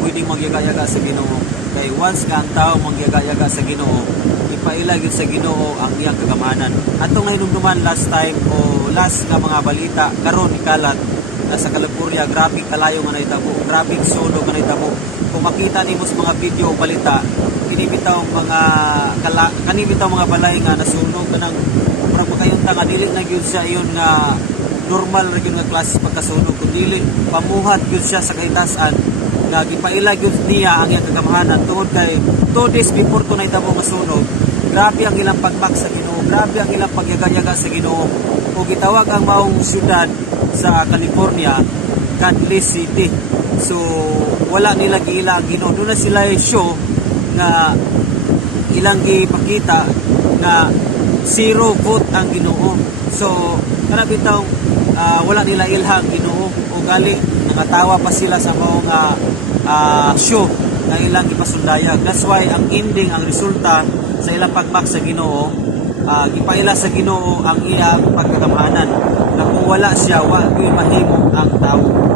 pwedeng magyaga-yaga sa Ginoo. Kay once nga ang tao magyaga-yaga sa Ginoo, ipailag yun sa Ginoo ang iyang kagamahanan. Atong hinumduman last time o last nga mga balita karon ikalat na sa California, grabe kalayo nga nahitabo, grabe solo nga nahitabo. Kung makita nimo sa mga video o balita, kinibitaw mga kala, kanibitaw mga balay nga nasunog kanang murag makayunta nga dili na gyud siya iyon nga normal ra gyud nga klase pagkasunog kun dili pamuhat gyud siya sa kahitasan nga gipailag gyud niya ang iyang kagamahanan tungod kay 2 days before to nahitabo nga sunog. Grabe ang ilang pagbak sa Ginoo grabe ang ilang pagyaga-yaga sa Ginoo. O gitawag ang maong syudad sa California Godless City. So wala nila giila ang Ginoo. Doon na sila show nga ilang gipakita na zero vote ang Ginoo. So, kana bitaw ah, wala nila ilhang Ginoo. O gali nangatawa pa sila sa mga ah, show na ilang ipasundayag. That's why ang ending, ang resulta sa ilang pagmak sa Ginoo, ah, gipaila sa Ginoo ang iyang pagkagamahanan na kung wala siya, wa mahimo ang tao.